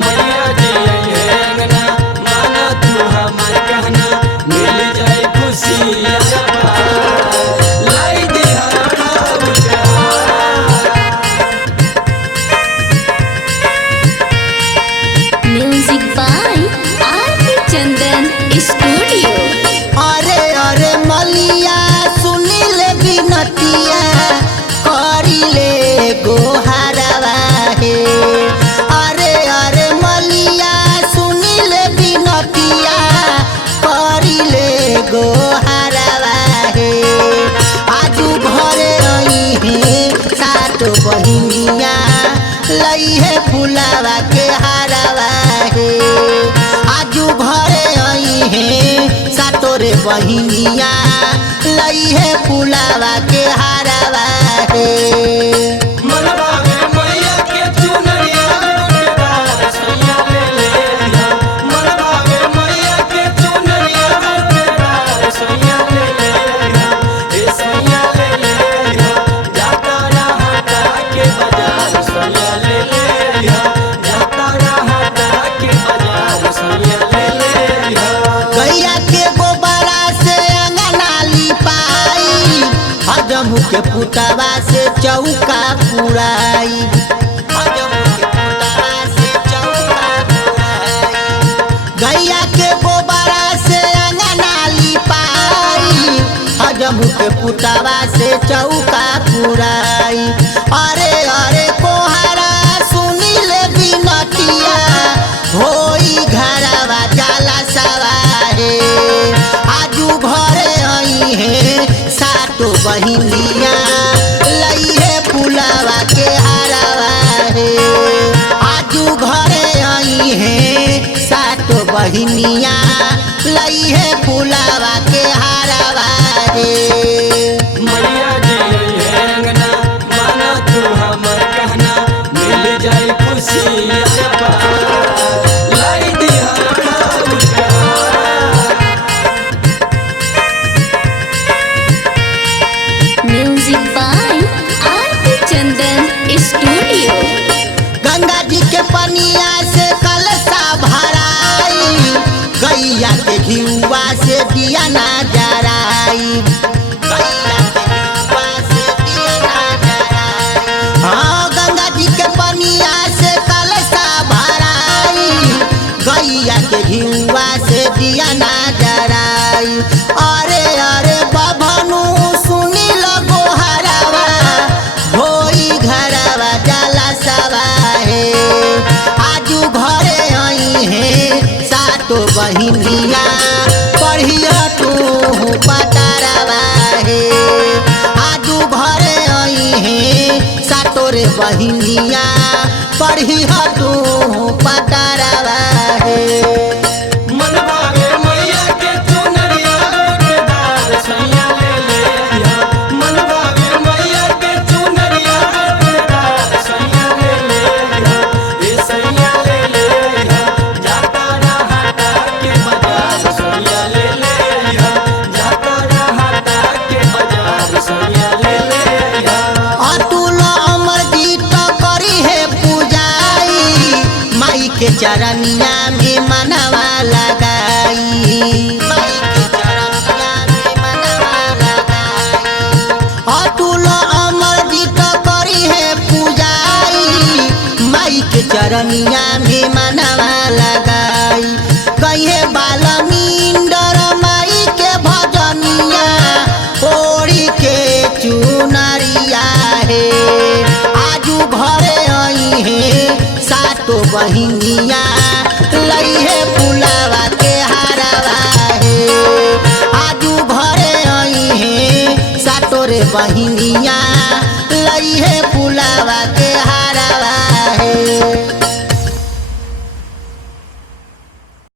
मैया जी आई है अंगना, माना तू हमार कहना, मिल जाए खुशी लाई दिया music by Aarti Chandan studio. अरे अरे मलिया सुनिल बिनतिया करिले गोहारवा हे। अरे अरे मलिया सुनिल बिनतिया करिले गोहारवा हे। आजू घरे आई है सात बहिनिया लई है फुलावा के हारवा हे। आजू घरे आई है सातोरे बहिनिया लई है फुलावा के हारवा हे। मनवा में मैया के चुनरिया गोटेदार सैया ले लिया, मनवा में मैया के चुनरिया गोटेदार सैया ले लिया, ए सैया ले लिया, जाता रहता के बाजार सैया ले लिया, जाता रहता के बाजार सैया ले लिया। गैया के गोबरा से अंगना लिपाई, हजम के पुतवा से चौका पुराई। हजम के पुतवा से चौका पुराई। गैया के गोबरा से अंगना लिपाई, हजम के पुतवा से चौका पुराई। अरे अरे कोहरा सुनिल बिनतिया होई घरवा जाला सवारे। आजू घरे आई है सातो बहिनिया लई है फुलावा के हारवा हे। आजू घरे आई है सातो बहिनिया लई है फुलावा के हारवा हे। मैया जी आई है अंगना, माना तू हमार कहना, मिल जाए खुशी लाई दिया music by Aarti Chandan studio. Ganga ji के पनिया से कलशा भराई, गैया के घिउवा से दिया ना जराई। गैया के घिउवा से दिया ना जराई। हाँ गंगा जी के पनिया से कलशा भराई, गैया के घिउवा से दिया ना जराई। अरे अरे बभनु सुनिल गोहरवा होई घरवा जाला सवाहे। आजू घरे आई है सातो बहिनिया पढ़िया तू पतारवा हे। आजू घरे आई है सातोरे बहिनिया पढ़िया तू पतारवा हे। मनवा में मैया के चुनरिया गोटेदार सैया ले लिया, मनवा में मैया के चुनरिया गोटेदार सैया ले लिया, ए सैया ले लिया, जाता रहता के बाजार सैया ले लिया, जाता रहता के बाजार सैया ले लिया। अतुल अमरजीत करी है पूजाई, माई के चरनिया में मनवा लगाई। माई के चरनिया में मनवा लगाई। अतुल अमरजीत करी है पूजाई, माई के चरनिया में मनवा लगाई। कहे बालमिंदर माई के भजनिया ओढ़ी के चुनरिया हे। आजू घरे आई है सातो बहिनिया लई है फुलावा के हारवा हे। आजू घरे आई है सातोरे बहिनिया लई है फुलावा के हारवा हे।